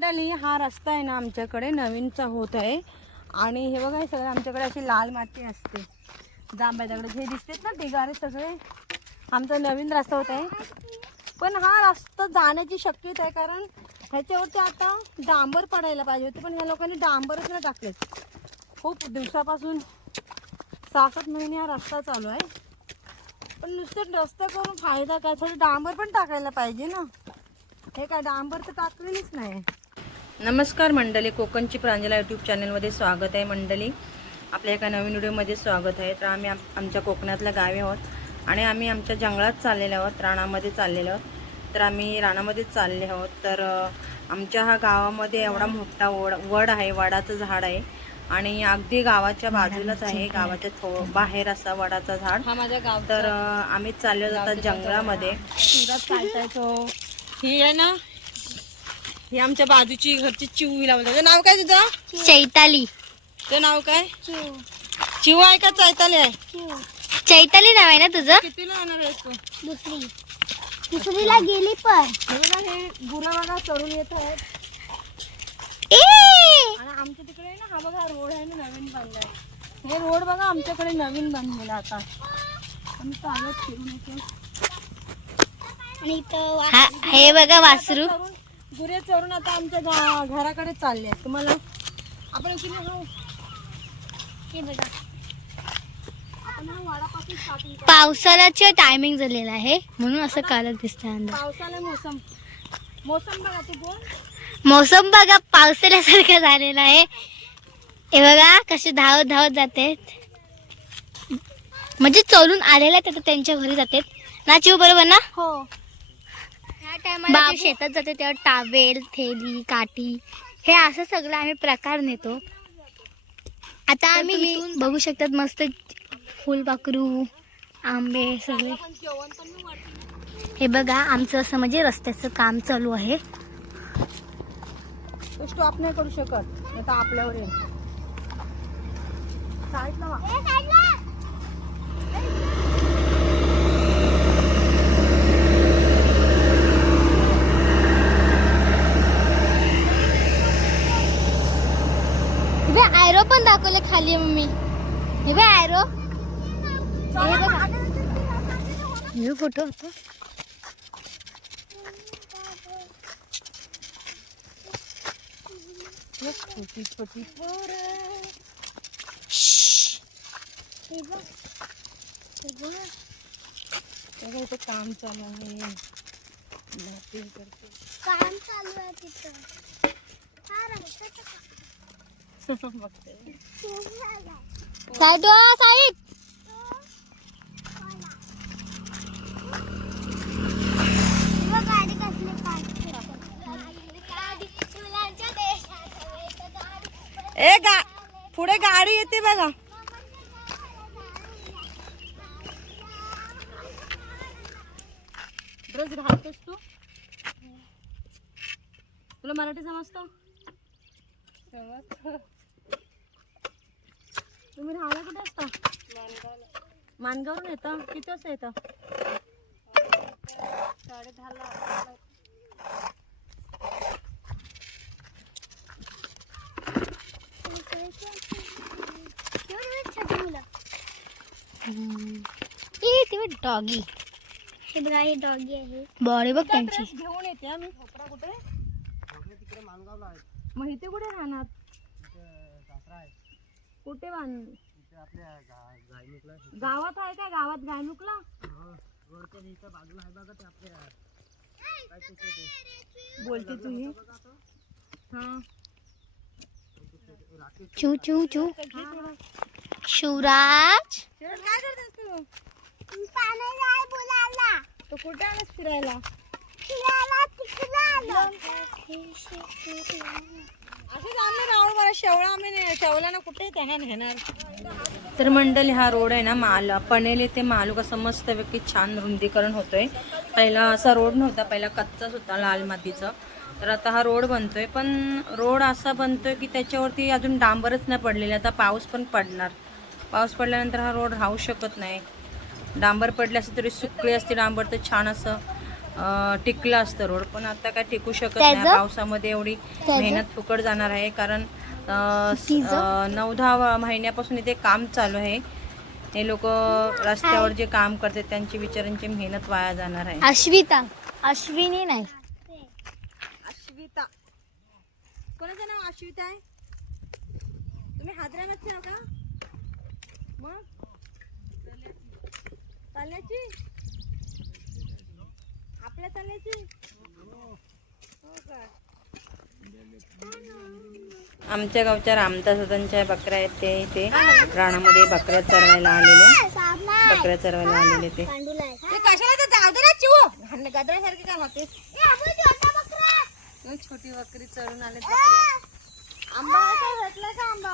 मंडळी, हा रस्ता आहे ना आमच्याकडे नवीनचा होत आहे. आणि हे बघा, हे सगळं आमच्याकडे अशी लाल माती असते, जांभ्या दगड हे दिसतेत ना, ढिगारे सगळे. आमचा नवीन रस्ता होत आहे, पण हा रस्ता जाण्याची शक्यता आहे कारण ह्याच्यावरती आता डांबर पडायला पाहिजे होते, पण ह्या लोकांनी डांबरच नाही टाकले. खूप दिवसापासून 6-7 महिने हा रस्ता चालू आहे, पण नुसतं रस्ता करून फायदा काय, थोडं डांबर पण टाकायला पाहिजे ना. हे काय डांबर तर टाकलेलीच नाही. नमस्कार मंडळी, कोकणची प्रांजला यूट्यूब चॅनलमध्ये स्वागत आहे. मंडळी, आपल्या एका नवीन व्हिडिओमध्ये स्वागत आहे. तर आम्ही आमच्या कोकणातल्या गावी आहोत आणि आम्ही आमच्या जंगलात चाललेलो आहोत, रानामध्ये चाललेलो आहोत. तर आम्ही रानामध्येच चालले आहोत. तर आमच्या हा गावामध्ये एवढा मोठा वड आहे, वडाचं झाड आहे आणि अगदी गावाच्या बाजूलाच आहे, गावाच्या बाहेर असा वडाचा झाड. तर आम्ही चाललो आता जंगलामध्ये. ही आहे ना, ही आमच्या बाजूची घरची चिऊ लावलं. नाव काय तुझं? चैताली. तुझं नाव काय? चिऊ आहे का चैताली आहे? चैताली नाव आहे ना तुझं? कितीला येणार आहेस तू? दुसरीला गेली पण. हे गुरं बघा चरून येत आहेत. आणि आमच्या तिकडे आहे ना, हा बघा रोड आहे ना, नवीन बांधलाय. हे रोड बघा आमच्याकडे नवीन बांधलेला आता. आम्ही चालत फिरून येतो. आणि हे बघा वासरू. गुरे चरून आता आमच्या घराकडे चालले आहेत. तुम्हाला आपण पावसाळ्याचे टायमिंग झालेला आहे म्हणून असं कालच दिसतंय. पावसाला मोसम बघा, तू बोल. मोसम बघा पावसाळ्यासारखं झालेला आहे. हे बघा कसे धावत धावत जाते, म्हणजे चलून आलेले आहेत, आता त्यांच्या घरी जाते ना. चिव बरोबर ना? हो. बाबू शेतात जाते तेव्हा टावेल, थैली, काठी हे असं सगळं आम्ही प्रकार नेतो. आता आम्ही बघू शकतात मस्त फुलपाखरू, आंबे सगळे. हे बघा आमचं असं म्हणजे रस्त्याचं काम चालू आहे. तो स्टॉप नाही करू शकत, नाही तर आपल्यावर येईल. साईडला आयरो पण दाखवले खाली मम्मी. हे बघ आयरो, हे बघा हे फोटो होतो. छोटी छोटी इथे काम चालू आहे. काम चालू आहे तिथं. Side side. पुढे गाडी येते बघा. ड्रेस घालतोस तू? तुला मराठी समजतं? तुम्ही राहायला कुठे असता? मानगावला येतं. किती वाजता येतं? 10:30ला. डॉगी. हे बघा, हे डॉगी आहे. बॉडी बघ त्यांची. घेऊन येते आम्ही. कुठे? मग इथे कुठे राहणार? कुठे बांधली? गावात आहे का? गावात गायमुकला बोलते तुम्ही. हा, चू चू चू. शिवराज काय करतेस तू? तो कुठे आलास फिरायला? शेवला ना कुठे त्यांना नेणार. तर मंडळी, हा रोड आहे ना, पनेले ते मालूक असं मस्तपैकी छान रुंदीकरण होतोय. पहिला असा रोड नव्हता, पहिला कच्चाच होता लाल मातीचा. तर आता हा रोड बनतोय, पण रोड असा बनतोय की त्याच्यावरती अजून डांबरच नाही पडलेले. आता पाऊस पण पडणार, पाऊस पडल्यानंतर हा रोड राहू शकत नाही. डांबर पडले असते तरी सुकळी असते डांबर, तर छान असं टिकलं असतं रोड, पण आता काय टिकू शकत नाही. पावसामध्ये एवढी मेहनत फुकट जाणार आहे, कारण 9-10 महिन्यापासून इथे काम चालू आहे. हे लोक रस्त्यावर जे काम करतात त्यांची बिचाऱ्यांची मेहनत वाया जाणार आहे. अश्विता, अश्विनी नाही, अश्विता. कोणाचं नाव अश्विता आहे? तुम्ही हादऱ्यानच का? मग चालण्याची, आपल्या चालण्याची. हो का? आमच्या गावच्या रामदासांच्या बकऱ्या आहेत, ते रानामध्ये बकऱ्या चरवायला आलेले ते कशाला गदरासारखे काय होते. छोटी बकरी चरून आले. आंबा भेटला का? आंबा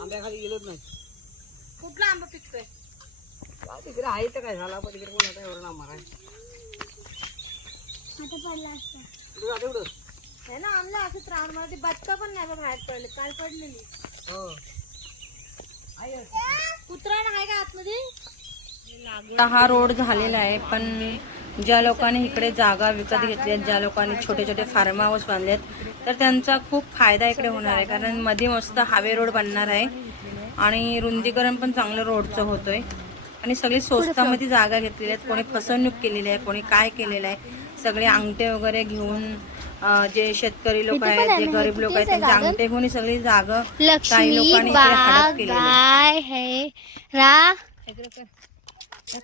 आंब्याखाली गेलोच नाही. कुठला आंबा पिकतोय? तिकडे आहे तर काय झाला, पण तिकडे कोण आता एवढं आंबा आहे ना. आमला असं त्रास मला ते बचका पण नाही बाहेर पडले, काल पडलेली. कुत्रा आहे का आतमध्ये? हा रोड झालेला आहे, पण ज्या लोकांनी इकडे जागा विकत घेतल्यात, ज्या लोकांनी छोटे छोटे फार्म हाऊस बांधलेत, तर त्यांचा खूप फायदा इकडे होणार आहे. कारण मध्ये मस्त हायवे रोड बनणार आहे आणि रुंदीकरण पण चांगलं रोडचं होतोय. आणि सगळी स्वस्तामध्ये जागा घेतलेली आहेत. कोणी फसवणूक केलेली आहे, कोणी काय केलेलं आहे. सगळे अंगठे वगैरे घेऊन, जे शेतकरी लोक आहेत, जे गरीब लोक आहेत, त्यांचे अंगठे घेऊन सगळी जागा काही लोकांनी इकडे हडप केलेली आहे.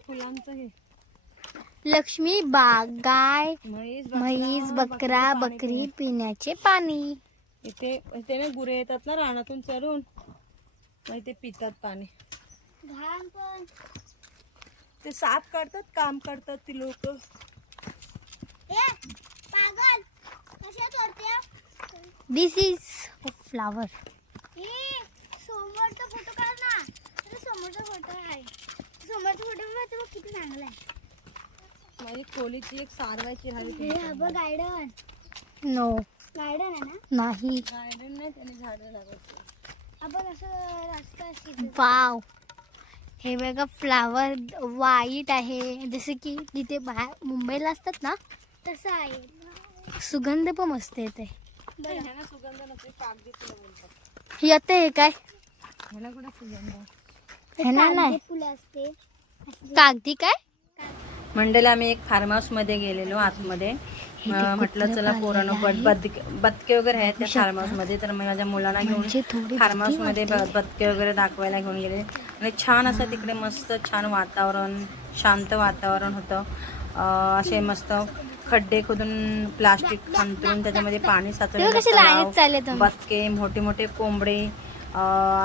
फुलांचं हे लक्ष्मी बाग, गाय, म्हैस, बकरा, बकरी, पिण्याचे पाणी. इथे ना गुरे येतात ना रानातून चरून, मग इथे पितात पाणी. घाण पण ते साफ करतात, काम करतात ती लोक. दिस इज फ्लावर. समोरचा फोटो काढ ना. समोरचा फोटो आहे, समोरचा फोटो किती चांगला आहे. माझी खोलीची एक सारवायची हवी. गार्डन नो, गार्डन आहे ना? नाही, गार्डन नाही, त्याने झाडं लावायची. आपण असं रस्ता. वाव, हे बघा फ्लावर व्हाईट आहे, जसं की जिथे बाहेर मुंबईला असतात ना तसं आहे. सुगंध पण मस्त येते. सुगंध नसते, कागदी फुलं बोलतात. येते हे काय? ह्याला कुठे सुगंध? नाही, फुलं असते कागदी. काय मंडेला आम्ही एक फार्म हाऊस मध्ये गेलेलो आतमध्ये. म्हटलं चला पोरांनो, बदके वगैरे आहेत त्या फार्म हाऊस मध्ये, तर मी माझ्या मुलांना घेऊन फार्म हाऊस मध्ये बदके वगैरे दाखवायला घेऊन गेले. आणि छान असं तिकडे मस्त छान वातावरण, शांत वातावरण होतं. असे मस्त खड्डे खोदून प्लास्टिक अंथरून त्याच्यामध्ये पाणी साचवून बदके, मोठे मोठे कोंबडे,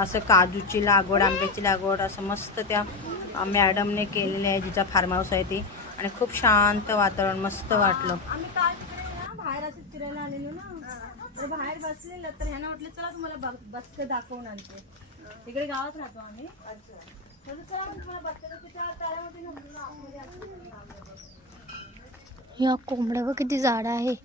असं काजूची लागवड, आंब्याची लागवड, असं मस्त त्या मॅडमने केलेली आहे, जिचा फार्म हाऊस आहे ती. आणि खूप शांत वातावरण, मस्त वाटलं. आम्ही काल बाहेर असं फिरायला आलेलो ना, तर बाहेर बसलेलं, तर ह्यानं म्हटलं चला तुम्हाला बसके दाखवून आणते. तिकडे गावात राहतो आम्ही. या कोंबड्यावर किती झाड आहे.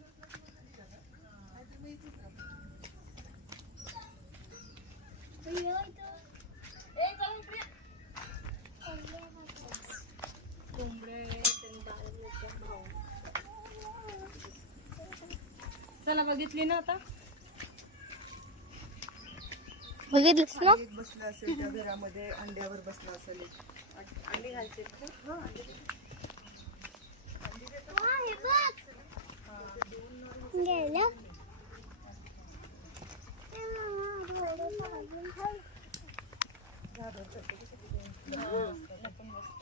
चला बघितली ना आता. बघितलंस ना? बसला असेल त्या घरामध्ये, अंड्यावर बसला असेल. अंडी घालते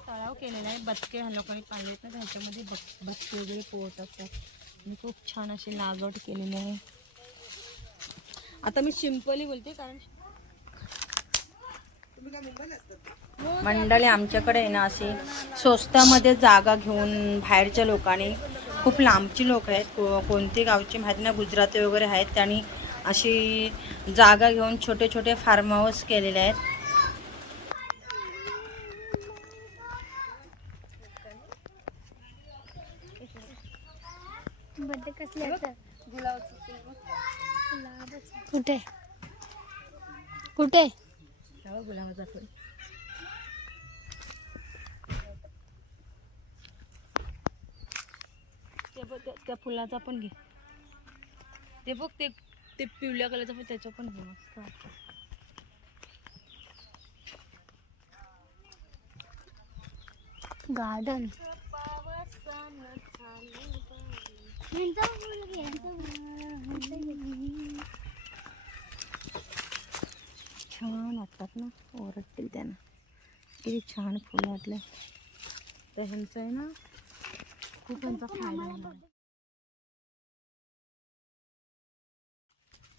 तळाव केलेला आहे. बदके ह्या लोकांनी पाळलेत ना, त्याच्यामध्ये बदके वगैरे पोहत असतात. आणि खूप छान अशी लागवड केलेली आहे. आता मी सिंपली बोलते, कारण मंडळी आमच्याकडे आहे ना, अशी स्वस्तामध्ये जागा घेऊन बाहेरच्या लोकांनी, खूप लांबची लोक आहेत, कोणती गावची माहिती ना, गुजराती वगैरे आहेत, त्यांनी अशी जागा घेऊन छोटे छोटे फार्म हाऊस केलेले आहेत. कुठे कुठे गुलाबाचा फुल. त्या फुलाचा पण घे. ते बघ ते ते पिवळ्या कलरचं पण त्याचं पण घे मस्त वाटतं. गार्डन छान वाटतात ना, ओरडतील त्यांना. किती छान फुलं वाटले. तर ह्यांचं आहे ना खूप ह्यांचा फायदा होणार.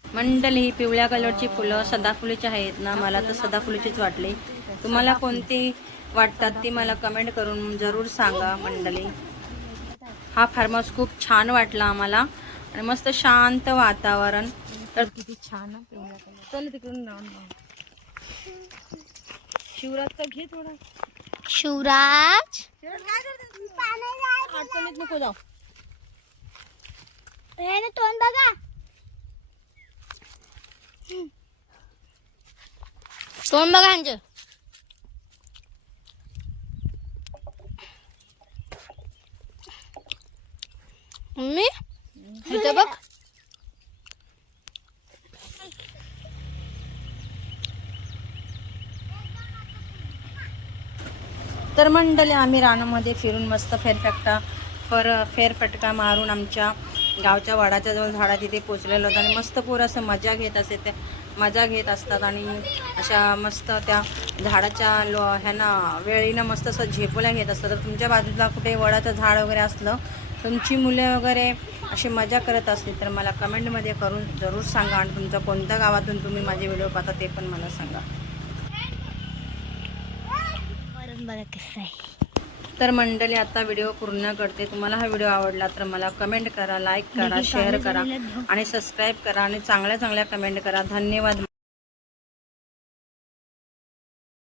मंडळी ही पिवळ्या कलरची फुलं सदाफुलीची आहेत ना, मला तर सदाफुलीचीच वाटली. तुम्हाला कोणती वाटतात ती मला कमेंट करून जरूर सांगा मंडळी. हा फार्म हाऊस खूप छान वाटला आम्हाला आणि मस्त शांत वातावरण. तर किती छान आहे पिवळ्या कलर. चल तिकडून राऊंड मारू. शिवराजचा घे थोडा. शिवराज अडचणीत नको जाऊ. तोंड बघा, तोंड बघा यांचं. मम्मी इथं बघ. तर मंडळी आम्ही रानामध्ये फिरून मस्त फेरफटका मारून आमच्या गावच्या वडाच्या जवळ झाडा तिथे पोचलेलो होतो आणि मस्त पोरं असं मजा घेत असतात आणि अशा मस्त त्या झाडाच्या ह्यांना वेळीनं मस्त असं झेपोल्या घेत असतात. तर तुमच्या बाजूला कुठे वडाचं झाड वगैरे असलं, तुमची मुले वगैरे अशी मजा करत असतील तर मला कमेंटमध्ये करून जरूर सांगा आणि तुमच्या कोणत्या गावातून तुम्ही माझे व्हिडिओ पाहता ते पण मला सांगा. बघा कसं आहे. तर मंडळी आता व्हिडिओ पूर्ण करते. तुम्हाला हा व्हिडिओ आवडला तर मला कमेंट करा, लाईक करा, शेअर करा आणि सबस्क्राईब करा आणि चांगल्या कमेंट करा. धन्यवाद.